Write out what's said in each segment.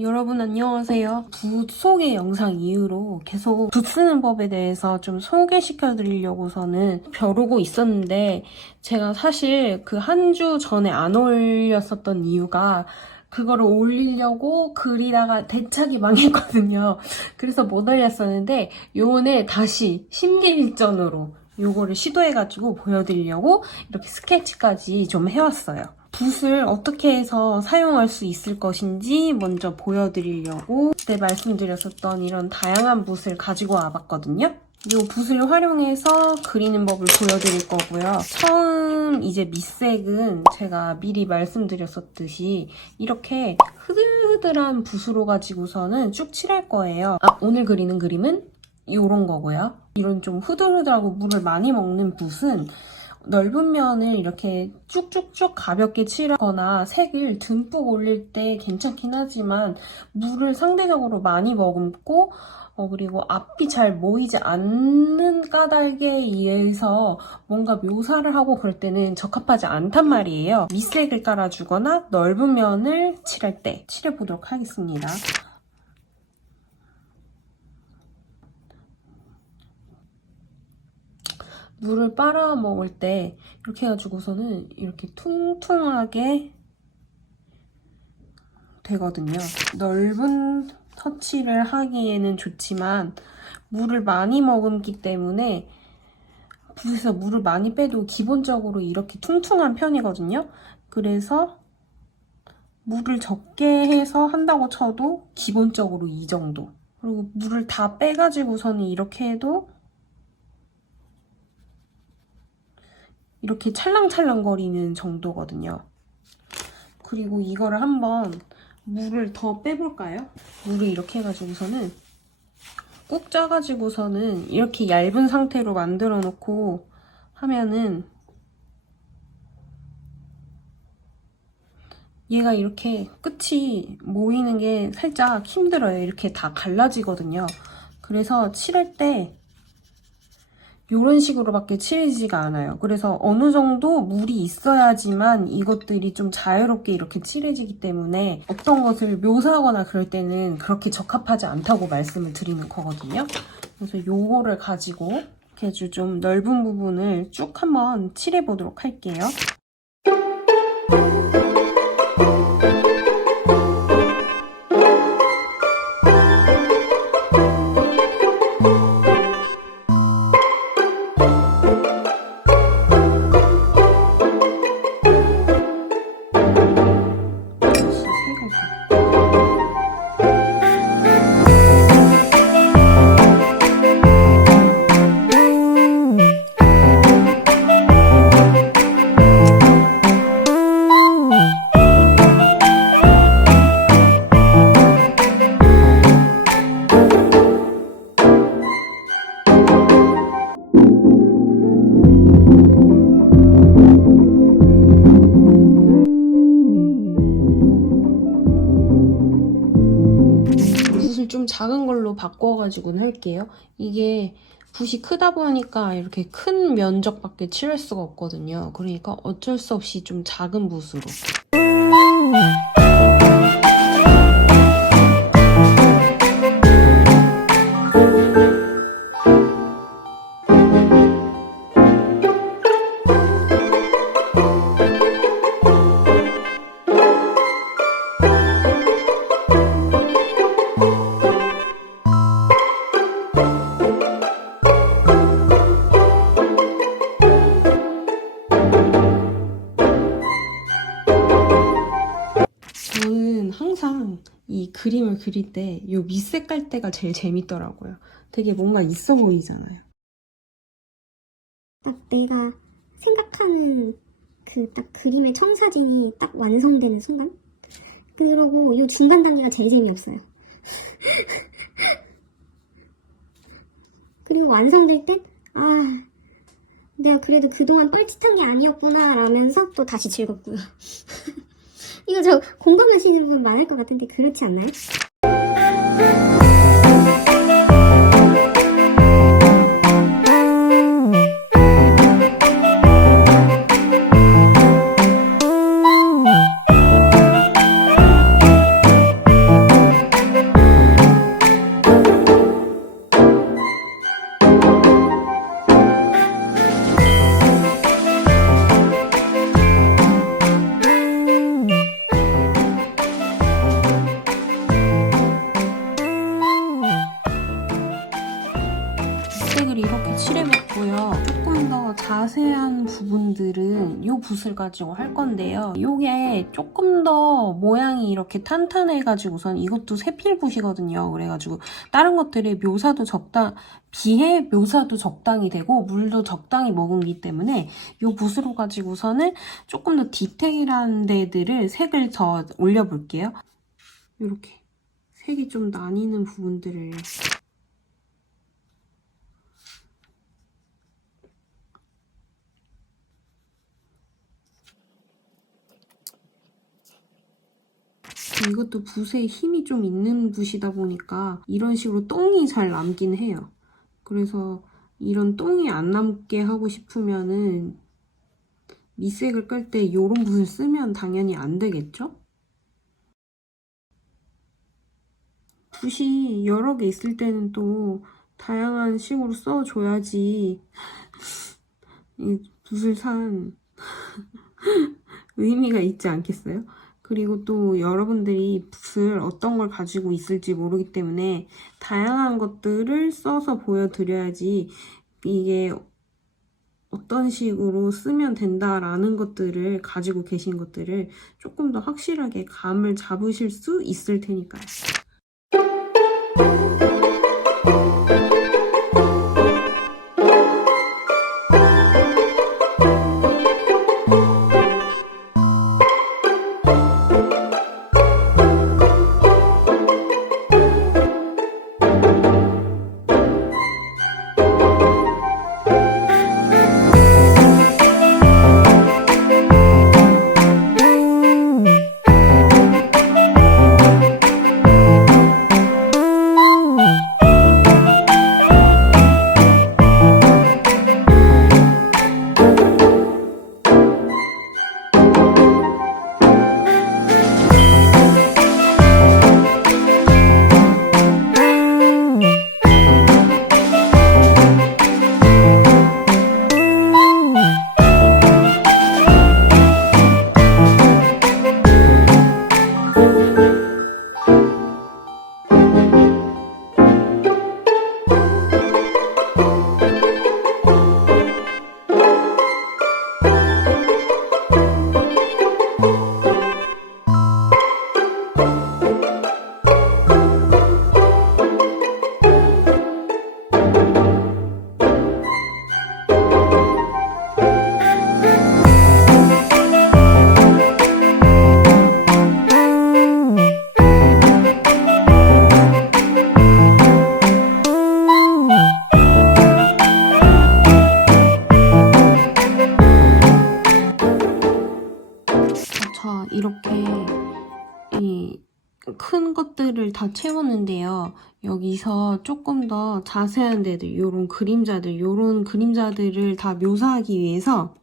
여러분 안녕하세요. 붓 소개 영상 이후로 계속 붓 쓰는 법에 대해서 좀 소개시켜 드리려고서는 벼르고 있었는데 제가 사실 그 한 주 전에 안 올렸었던 이유가 그거를 올리려고 그리다가 대차게 망했거든요. 그래서 못 올렸었는데 요번에 다시 심기일전으로 요거를 시도해가지고 보여드리려고 이렇게 스케치까지 좀 해왔어요. 붓을 어떻게 해서 사용할 수 있을 것인지 먼저 보여드리려고 그때 말씀드렸었던 이런 다양한 붓을 가지고 와봤거든요. 이 붓을 활용해서 그리는 법을 보여드릴 거고요. 처음 이제 밑색은 제가 미리 말씀드렸었듯이 이렇게 흐들흐들한 붓으로 가지고서는 쭉 칠할 거예요. 오늘 그리는 그림은 이런 거고요. 이런 좀 흐들흐들하고 물을 많이 먹는 붓은 넓은 면을 이렇게 쭉쭉쭉 가볍게 칠하거나 색을 듬뿍 올릴 때 괜찮긴 하지만 물을 상대적으로 많이 머금고 그리고 앞이 잘 모이지 않는 까닭에 의해서 뭔가 묘사를 하고 그럴 때는 적합하지 않단 말이에요. 밑색을 깔아주거나 넓은 면을 칠할 때 칠해보도록 하겠습니다. 물을 빨아 먹을 때 이렇게 해가지고서는 이렇게 퉁퉁하게 되거든요. 넓은 터치를 하기에는 좋지만 물을 많이 머금기 때문에 붓에서 물을 많이 빼도 기본적으로 이렇게 퉁퉁한 편이거든요. 그래서 물을 적게 해서 한다고 쳐도 기본적으로 이 정도. 그리고 물을 다 빼가지고서는 이렇게 해도 이렇게 찰랑찰랑거리는 정도거든요. 그리고 이거를 한번 물을 더 빼볼까요? 물을 이렇게 해가지고서는 꾹 짜가지고서는 이렇게 얇은 상태로 만들어 놓고 하면은 얘가 이렇게 끝이 모이는 게 살짝 힘들어요. 이렇게 다 갈라지거든요. 그래서 칠할 때 이런 식으로밖에 칠해지지가 않아요. 그래서 어느 정도 물이 있어야지만 이것들이 좀 자유롭게 이렇게 칠해지기 때문에 어떤 것을 묘사하거나 그럴 때는 그렇게 적합하지 않다고 말씀을 드리는 거거든요. 그래서 요거를 가지고 이렇게 아주 좀 넓은 부분을 쭉 한번 칠해보도록 할게요. 좀 작은 걸로 바꿔가지고는 할게요. 이게 붓이 크다 보니까 이렇게 큰 면적밖에 칠할 수가 없거든요. 그러니까 어쩔 수 없이 좀 작은 붓으로. 저는 항상 이 그림을 그릴 때 이 밑색 깔 때가 제일 재밌더라고요. 되게 뭔가 있어 보이잖아요. 딱 내가 생각하는 그 딱 그림의 청사진이 딱 완성되는 순간? 그러고 이 중간 단계가 제일 재미없어요. 그리고 완성될 땐 내가 그래도 그동안 뻘짓한 게 아니었구나 라면서 또 다시 즐겁고요. 이거 저 공감하시는 분 많을 것 같은데 그렇지 않나요? 부분들은 이 붓을 가지고 할 건데요. 이게 조금 더 모양이 이렇게 탄탄해가지고선 이것도 세필붓이거든요. 그래가지고 다른 것들의 비해 묘사도 적당히 되고 물도 적당히 머금기 때문에 이 붓으로 가지고서는 조금 더 디테일한 데들을 색을 더 올려볼게요. 이렇게 색이 좀 나뉘는 부분들을 이것도 붓에 힘이 좀 있는 붓이다 보니까 이런 식으로 똥이 잘 남긴 해요. 그래서 이런 똥이 안 남게 하고 싶으면은 밑색을 끌 때 이런 붓을 쓰면 당연히 안 되겠죠? 붓이 여러 개 있을 때는 또 다양한 식으로 써줘야지 이 붓을 산 의미가 있지 않겠어요? 그리고 또 여러분들이 붓을 어떤 걸 가지고 있을지 모르기 때문에 다양한 것들을 써서 보여드려야지 이게 어떤 식으로 쓰면 된다라는 것들을 가지고 계신 것들을 조금 더 확실하게 감을 잡으실 수 있을 테니까요. 이렇게 이 큰 것들을 다 채웠는데요. 여기서 조금 더 자세한 데들, 이런 그림자들을 다 묘사하기 위해서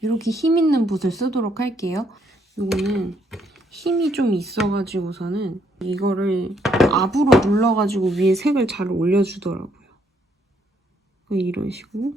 이렇게 힘 있는 붓을 쓰도록 할게요. 이거는 힘이 좀 있어가지고서는 이거를 압으로 눌러가지고 위에 색을 잘 올려주더라고요. 이런 식으로.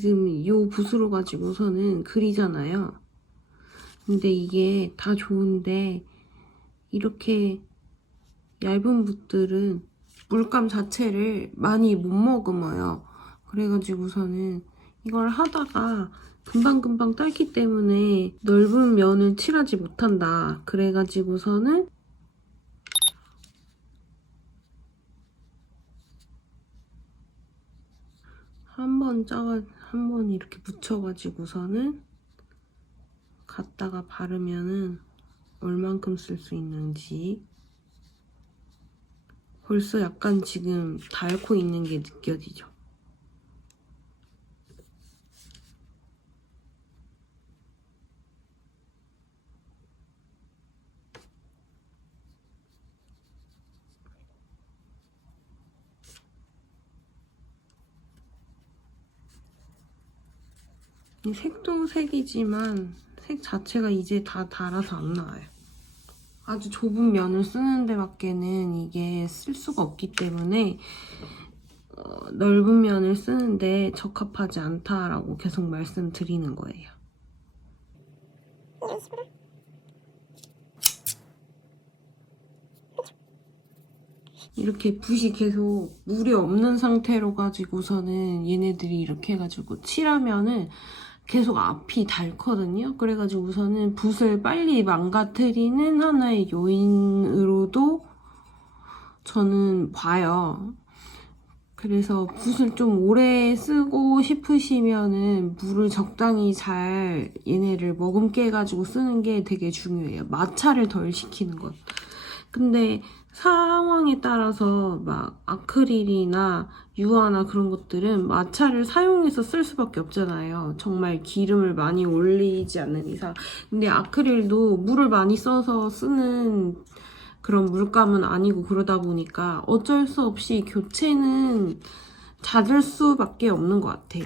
지금 이 붓으로 가지고서는 그리잖아요. 근데 이게 다 좋은데 이렇게 얇은 붓들은 물감 자체를 많이 못 머금어요. 그래가지고서는 이걸 하다가 금방금방 닳기 때문에 넓은 면을 칠하지 못한다. 그래가지고서는 한 번 이렇게 묻혀가지고서는 갖다가 바르면은 얼만큼 쓸 수 있는지. 벌써 약간 지금 닳고 있는 게 느껴지죠? 이 색도 색이지만 색 자체가 이제 다 닳아서 안 나와요. 아주 좁은 면을 쓰는 데밖에는 이게 쓸 수가 없기 때문에 넓은 면을 쓰는데 적합하지 않다라고 계속 말씀드리는 거예요. 이렇게 붓이 계속 물이 없는 상태로 가지고서는 얘네들이 이렇게 해가지고 칠하면은 계속 앞이 닳거든요. 그래가지고서는 붓을 빨리 망가뜨리는 하나의 요인으로도 저는 봐요. 그래서 붓을 좀 오래 쓰고 싶으시면은 물을 적당히 잘 얘네를 머금게 해가지고 쓰는 게 되게 중요해요. 마찰을 덜 시키는 것. 근데 상황에 따라서 막 아크릴이나 유화나 그런 것들은 마찰을 사용해서 쓸 수밖에 없잖아요. 정말 기름을 많이 올리지 않는 이상. 근데 아크릴도 물을 많이 써서 쓰는 그런 물감은 아니고 그러다 보니까 어쩔 수 없이 교체는 잦을 수밖에 없는 것 같아요.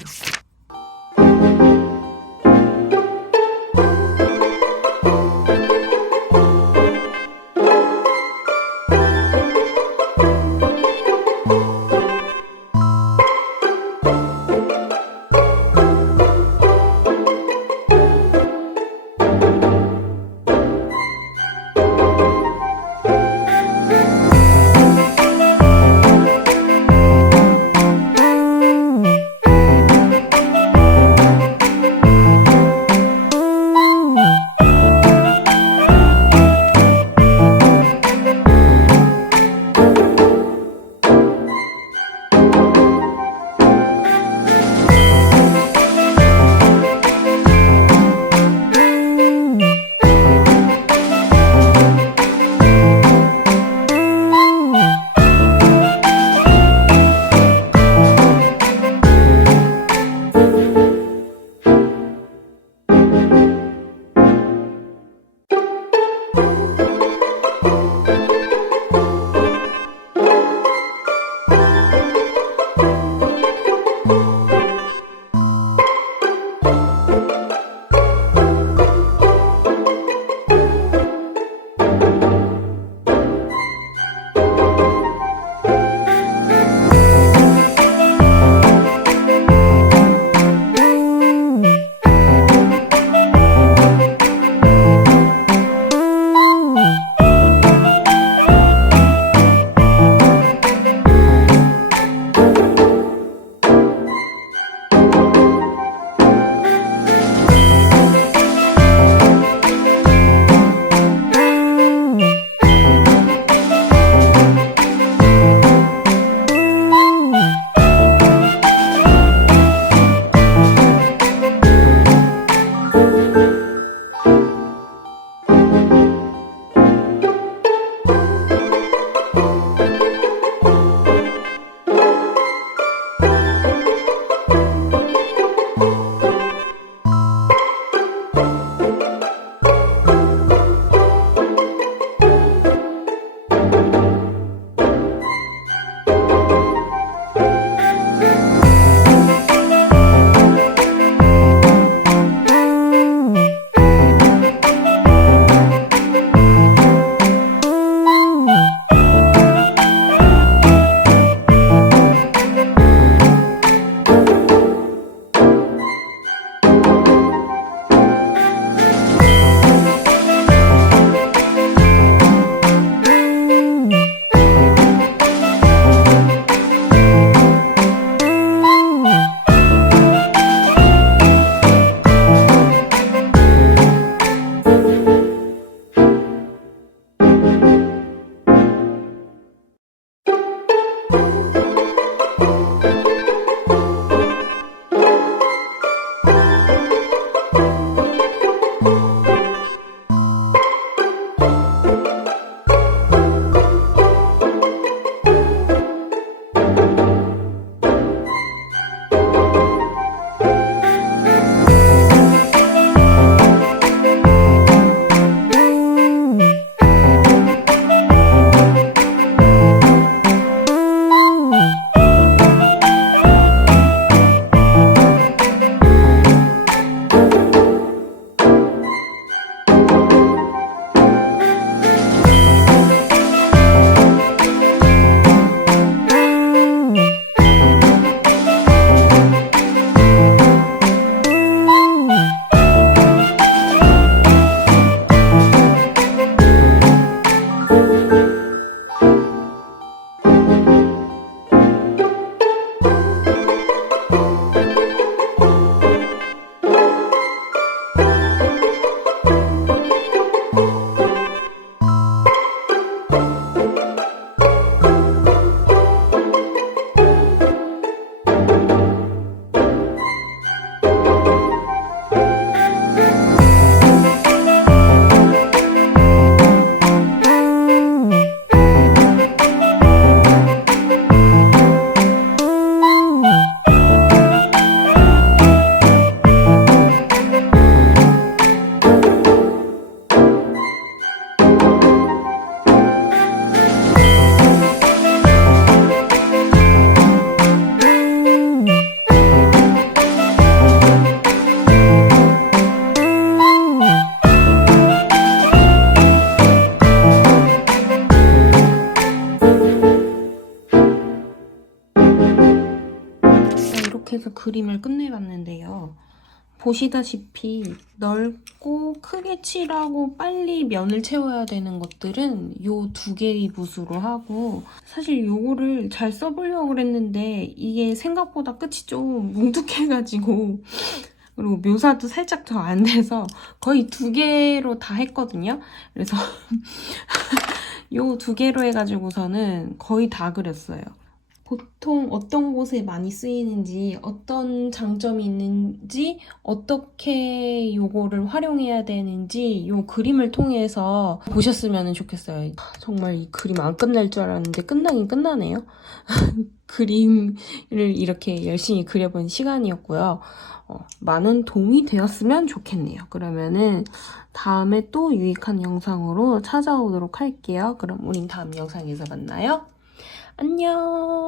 그림을 끝내봤는데요. 보시다시피 넓고 크게 칠하고 빨리 면을 채워야 되는 것들은 이 두 개의 붓으로 하고, 사실 요거를 잘 써보려고 그랬는데 이게 생각보다 끝이 좀 뭉툭해가지고, 그리고 묘사도 살짝 더 안 돼서 거의 두 개로 다 했거든요. 그래서 요 두 개로 해가지고서는 거의 다 그렸어요. 보통 어떤 곳에 많이 쓰이는지, 어떤 장점이 있는지, 어떻게 요거를 활용해야 되는지 요 그림을 통해서 보셨으면 좋겠어요. 정말 이 그림 안 끝날 줄 알았는데 끝나긴 끝나네요. 그림을 이렇게 열심히 그려본 시간이었고요. 많은 도움이 되었으면 좋겠네요. 그러면은 다음에 또 유익한 영상으로 찾아오도록 할게요. 그럼 우린 다음 영상에서 만나요. 안녕.